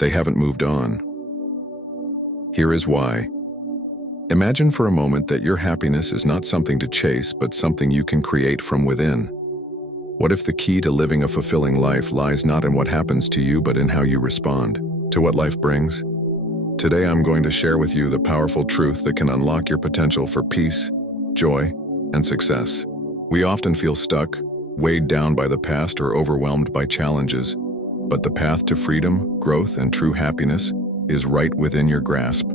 They haven't moved on. Here is why. Imagine for a moment that your happiness is not something to chase, but something you can create from within. What if the key to living a fulfilling life lies not in what happens to you, but in how you respond to what life brings? Today I'm going to share with you the powerful truth that can unlock your potential for peace, joy, and success. We often feel stuck, weighed down by the past, or overwhelmed by challenges, but the path to freedom, growth, and true happiness is right within your grasp.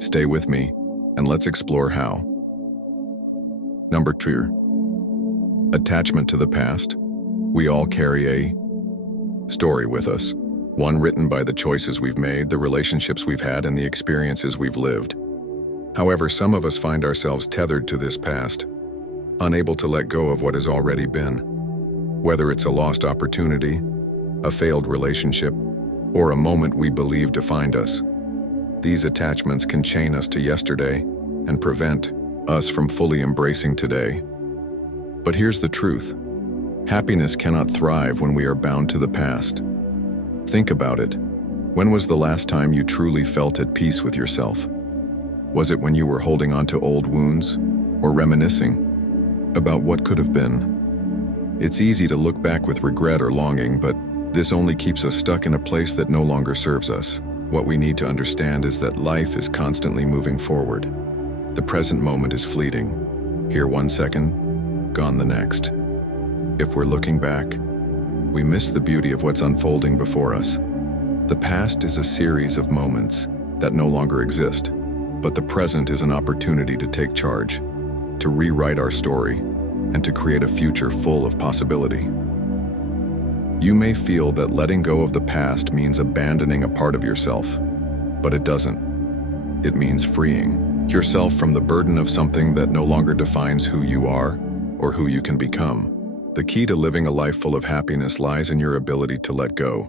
Stay with me, and let's explore how. Number 2. Attachment to the past. We all carry a story with us, one written by the choices we've made, the relationships we've had, and the experiences we've lived. However, some of us find ourselves tethered to this past, unable to let go of what has already been. Whether it's a lost opportunity, a failed relationship, or a moment we believe defined us, these attachments can chain us to yesterday and prevent us from fully embracing today. But here's the truth. Happiness cannot thrive when we are bound to the past. Think about it. When was the last time you truly felt at peace with yourself? Was it when you were holding on to old wounds or reminiscing about what could have been? It's easy to look back with regret or longing, but this only keeps us stuck in a place that no longer serves us. What we need to understand is that life is constantly moving forward. The present moment is fleeting. Here 1 second, gone the next. If we're looking back, we miss the beauty of what's unfolding before us. The past is a series of moments that no longer exist, but the present is an opportunity to take charge, to rewrite our story, and to create a future full of possibility. You may feel that letting go of the past means abandoning a part of yourself, but it doesn't. It means freeing yourself from the burden of something that no longer defines who you are or who you can become. The key to living a life full of happiness lies in your ability to let go,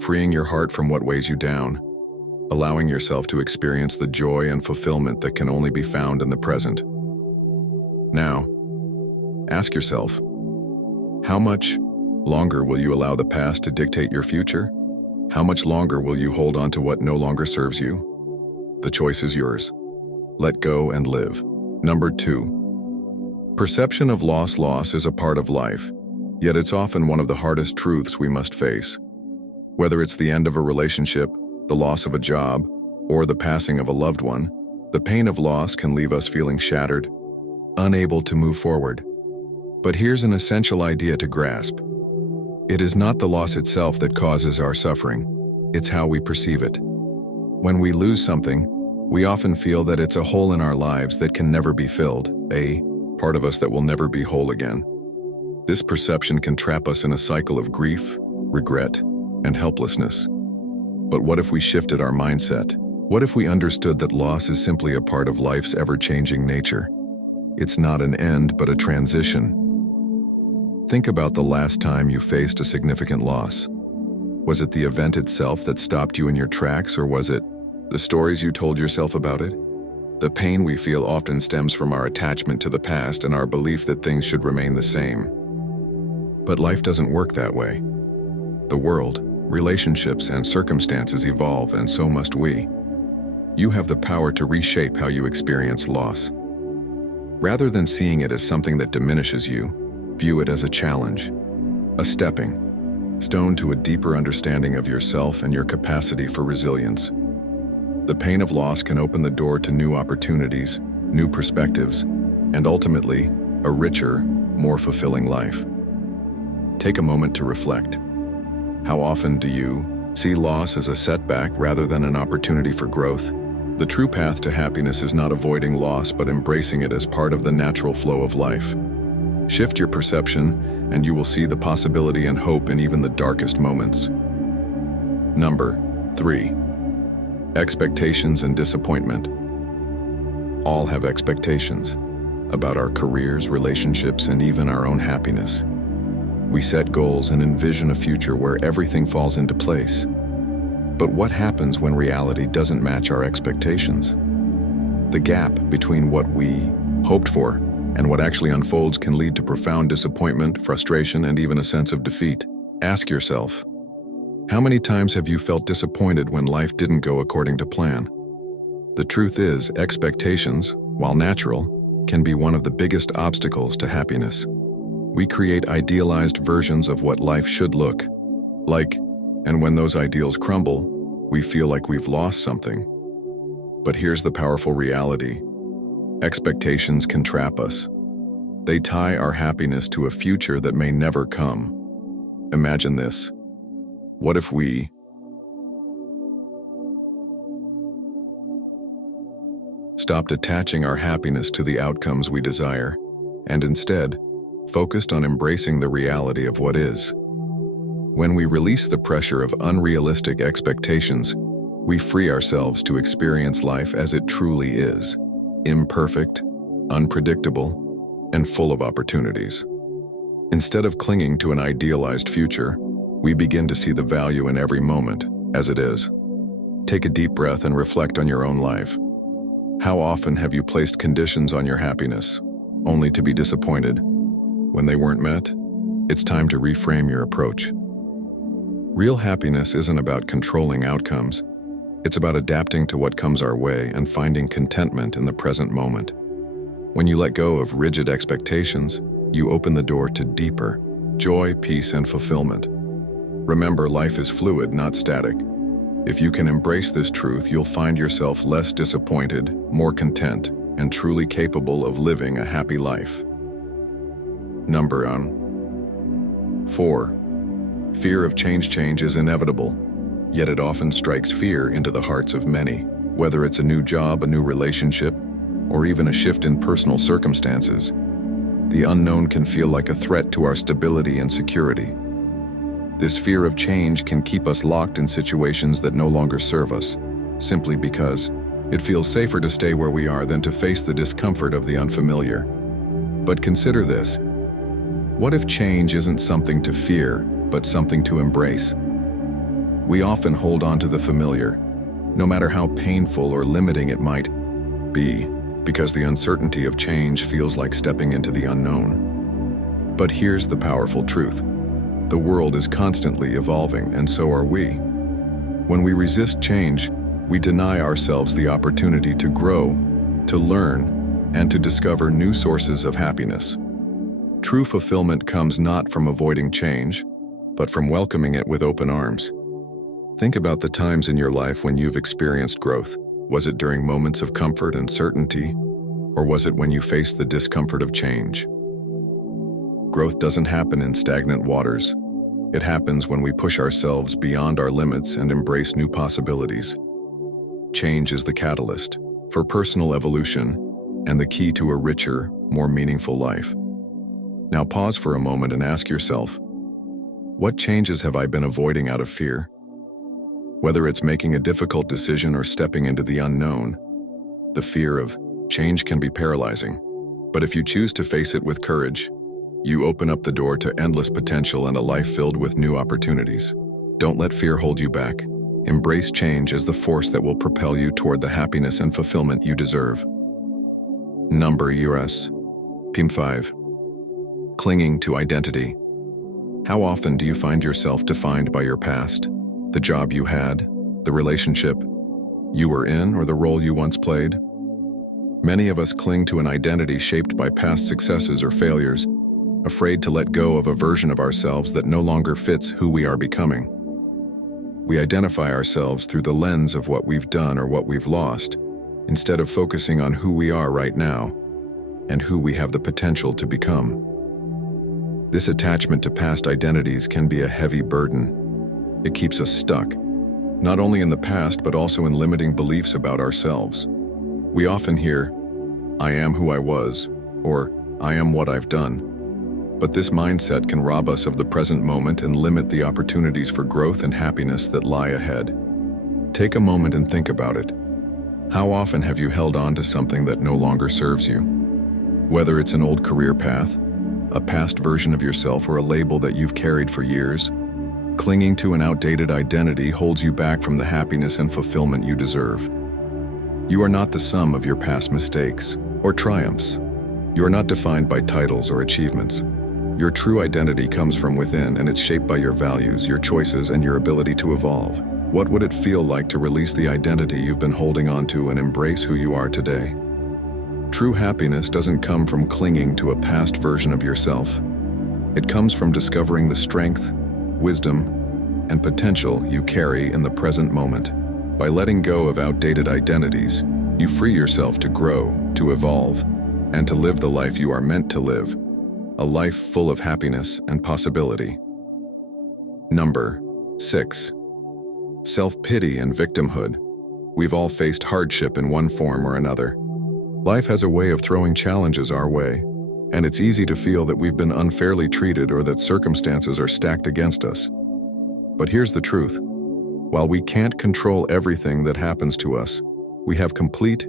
freeing your heart from what weighs you down, allowing yourself to experience the joy and fulfillment that can only be found in the present. Now, ask yourself, how much longer will you allow the past to dictate your future? How much longer will you hold on to what no longer serves you? The choice is yours. Let go and live. Number 2. Perception of loss is a part of life, yet it's often one of the hardest truths we must face. Whether it's the end of a relationship, the loss of a job, or the passing of a loved one, the pain of loss can leave us feeling shattered, unable to move forward. But here's an essential idea to grasp. It is not the loss itself that causes our suffering, it's how we perceive it. When we lose something, we often feel that it's a hole in our lives that can never be filled, a part of us that will never be whole again. This perception can trap us in a cycle of grief, regret, and helplessness. But what if we shifted our mindset? What if we understood that loss is simply a part of life's ever-changing nature? It's not an end, but a transition. Think about the last time you faced a significant loss. Was it the event itself that stopped you in your tracks, or was it the stories you told yourself about it? The pain we feel often stems from our attachment to the past and our belief that things should remain the same. But life doesn't work that way. The world, relationships, and circumstances evolve, and so must we. You have the power to reshape how you experience loss. Rather than seeing it as something that diminishes you, view it as a challenge, a stepping stone to a deeper understanding of yourself and your capacity for resilience. The pain of loss can open the door to new opportunities, new perspectives, and ultimately, a richer, more fulfilling life. Take a moment to reflect. How often do you see loss as a setback rather than an opportunity for growth? The true path to happiness is not avoiding loss, but embracing it as part of the natural flow of life. Shift your perception, and you will see the possibility and hope in even the darkest moments. Number 3. Expectations and disappointment. All have expectations about our careers, relationships, and even our own happiness. We set goals and envision a future where everything falls into place. But what happens when reality doesn't match our expectations? The gap between what we hoped for and what actually unfolds can lead to profound disappointment, frustration, and even a sense of defeat. Ask yourself, How many times have you felt disappointed when life didn't go according to plan? The truth is, expectations, while natural, can be one of the biggest obstacles to happiness. We create idealized versions of what life should look like, and when those ideals crumble, we feel like we've lost something. But here's the powerful reality. Expectations can trap us. They tie our happiness to a future that may never come. Imagine this. What if we stopped attaching our happiness to the outcomes we desire, and instead focused on embracing the reality of what is? When we release the pressure of unrealistic expectations, we free ourselves to experience life as it truly is, imperfect, unpredictable, and full of opportunities. Instead of clinging to an idealized future, we begin to see the value in every moment as it is. Take a deep breath and reflect on your own life. How often have you placed conditions on your happiness, only to be disappointed when they weren't met? It's time to reframe your approach. Real happiness isn't about controlling outcomes. It's about adapting to what comes our way and finding contentment in the present moment. When you let go of rigid expectations, you open the door to deeper joy, peace, and fulfillment. Remember, life is fluid, not static. If you can embrace this truth, you'll find yourself less disappointed, more content, and truly capable of living a happy life. Number 4. Fear of change. Change is inevitable, yet it often strikes fear into the hearts of many. Whether it's a new job, a new relationship, or even a shift in personal circumstances, the unknown can feel like a threat to our stability and security. This fear of change can keep us locked in situations that no longer serve us, simply because it feels safer to stay where we are than to face the discomfort of the unfamiliar. But consider this. What if change isn't something to fear, but something to embrace? We often hold on to the familiar, no matter how painful or limiting it might be, because the uncertainty of change feels like stepping into the unknown. But here's the powerful truth. The world is constantly evolving, and so are we. When we resist change, we deny ourselves the opportunity to grow, to learn, and to discover new sources of happiness. True fulfillment comes not from avoiding change, but from welcoming it with open arms. Think about the times in your life when you've experienced growth. Was it during moments of comfort and certainty, or was it when you faced the discomfort of change? Growth doesn't happen in stagnant waters. It happens when we push ourselves beyond our limits and embrace new possibilities. Change is the catalyst for personal evolution and the key to a richer, more meaningful life. Now pause for a moment and ask yourself, what changes have I been avoiding out of fear? Whether it's making a difficult decision or stepping into the unknown, the fear of change can be paralyzing. But if you choose to face it with courage, you open up the door to endless potential and a life filled with new opportunities. Don't let fear hold you back. Embrace change as the force that will propel you toward the happiness and fulfillment you deserve. Number 5. Clinging to identity. How often do you find yourself defined by your past? The job you had, the relationship you were in, or the role you once played? Many of us cling to an identity shaped by past successes or failures, afraid to let go of a version of ourselves that no longer fits who we are becoming. We identify ourselves through the lens of what we've done or what we've lost, instead of focusing on who we are right now and who we have the potential to become. This attachment to past identities can be a heavy burden. It keeps us stuck, not only in the past but also in limiting beliefs about ourselves. We often hear, "I am who I was," or "I am what I've done." But this mindset can rob us of the present moment and limit the opportunities for growth and happiness that lie ahead. Take a moment and think about it. How often have you held on to something that no longer serves you? Whether it's an old career path, a past version of yourself, or a label that you've carried for years, clinging to an outdated identity holds you back from the happiness and fulfillment you deserve. You are not the sum of your past mistakes or triumphs. You are not defined by titles or achievements. Your true identity comes from within, and it's shaped by your values, your choices, and your ability to evolve. What would it feel like to release the identity you've been holding on to and embrace who you are today? True happiness doesn't come from clinging to a past version of yourself. It comes from discovering the strength, wisdom, and potential you carry in the present moment. By letting go of outdated identities, you free yourself to grow, to evolve, and to live the life you are meant to live, a life full of happiness and possibility. Number 6. Self-pity and victimhood. We've all faced hardship in one form or another. Life has a way of throwing challenges our way, and it's easy to feel that we've been unfairly treated or that circumstances are stacked against us. But here's the truth. While we can't control everything that happens to us, we have complete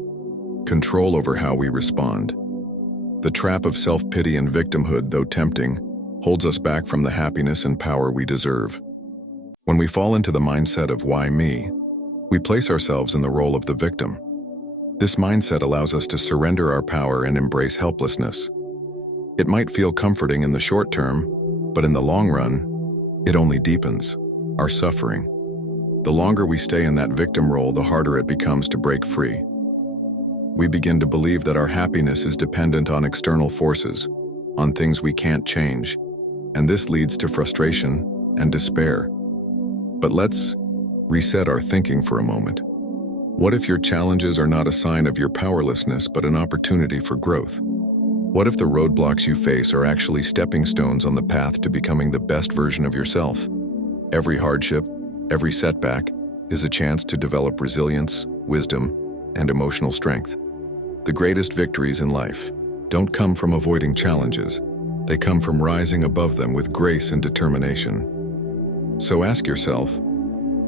control over how we respond. The trap of self-pity and victimhood, though tempting, holds us back from the happiness and power we deserve. When we fall into the mindset of "why me?", we place ourselves in the role of the victim. This mindset allows us to surrender our power and embrace helplessness. It might feel comforting in the short term, but in the long run, it only deepens our suffering. The longer we stay in that victim role, the harder it becomes to break free. We begin to believe that our happiness is dependent on external forces, on things we can't change, and this leads to frustration and despair. But let's reset our thinking for a moment. What if your challenges are not a sign of your powerlessness, but an opportunity for growth? What if the roadblocks you face are actually stepping stones on the path to becoming the best version of yourself? Every hardship, every setback, is a chance to develop resilience, wisdom, and emotional strength. The greatest victories in life don't come from avoiding challenges. They come from rising above them with grace and determination. So ask yourself,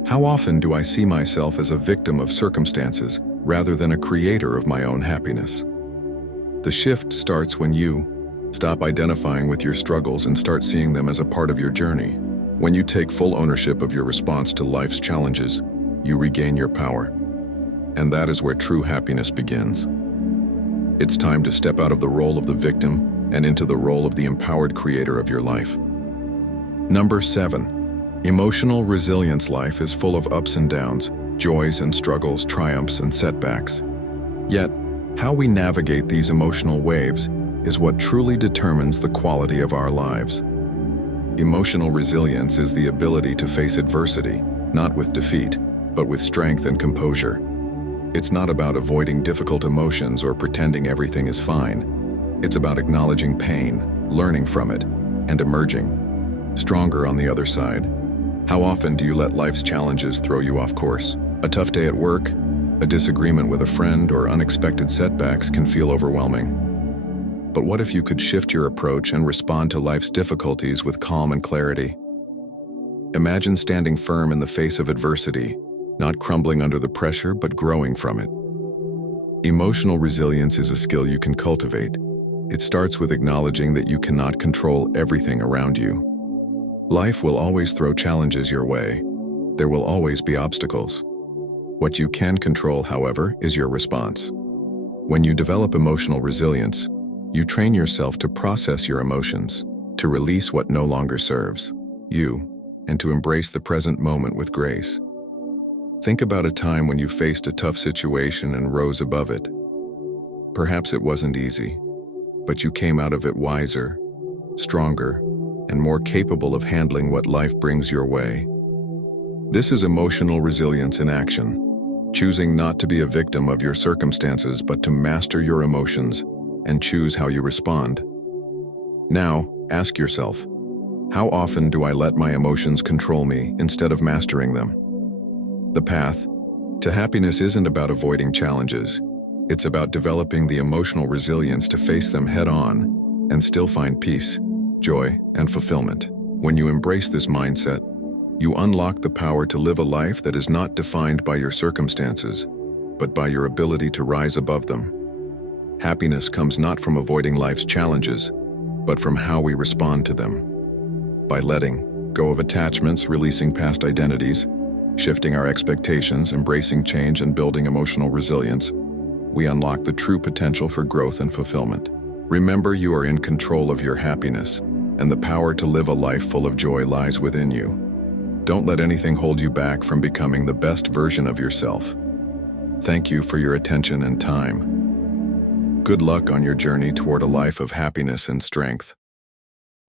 how often do I see myself as a victim of circumstances rather than a creator of my own happiness? The shift starts when you stop identifying with your struggles and start seeing them as a part of your journey. When you take full ownership of your response to life's challenges, you regain your power. And that is where true happiness begins. It's time to step out of the role of the victim and into the role of the empowered creator of your life. Number 7. Emotional resilience. Life is full of ups and downs, joys and struggles, triumphs and setbacks. Yet, how we navigate these emotional waves is what truly determines the quality of our lives. Emotional resilience is the ability to face adversity, not with defeat, but with strength and composure. It's not about avoiding difficult emotions or pretending everything is fine. It's about acknowledging pain, learning from it, and emerging stronger on the other side. How often do you let life's challenges throw you off course? A tough day at work, a disagreement with a friend, or unexpected setbacks can feel overwhelming. But what if you could shift your approach and respond to life's difficulties with calm and clarity? Imagine standing firm in the face of adversity, not crumbling under the pressure, but growing from it. Emotional resilience is a skill you can cultivate. It starts with acknowledging that you cannot control everything around you. Life will always throw challenges your way. There will always be obstacles. What you can control, however, is your response. When you develop emotional resilience, you train yourself to process your emotions, to release what no longer serves you, and to embrace the present moment with grace. Think about a time when you faced a tough situation and rose above it. Perhaps it wasn't easy, but you came out of it wiser, stronger, and more capable of handling what life brings your way. This is emotional resilience in action, choosing not to be a victim of your circumstances, but to master your emotions and choose how you respond. Now, ask yourself, how often do I let my emotions control me instead of mastering them? The path to happiness isn't about avoiding challenges. It's about developing the emotional resilience to face them head-on and still find peace, joy, and fulfillment. When you embrace this mindset, you unlock the power to live a life that is not defined by your circumstances, but by your ability to rise above them. Happiness comes not from avoiding life's challenges, but from how we respond to them. By letting go of attachments, releasing past identities, shifting our expectations, embracing change, and building emotional resilience, we unlock the true potential for growth and fulfillment. Remember, you are in control of your happiness, and the power to live a life full of joy lies within you. Don't let anything hold you back from becoming the best version of yourself. Thank you for your attention and time. Good luck on your journey toward a life of happiness and strength.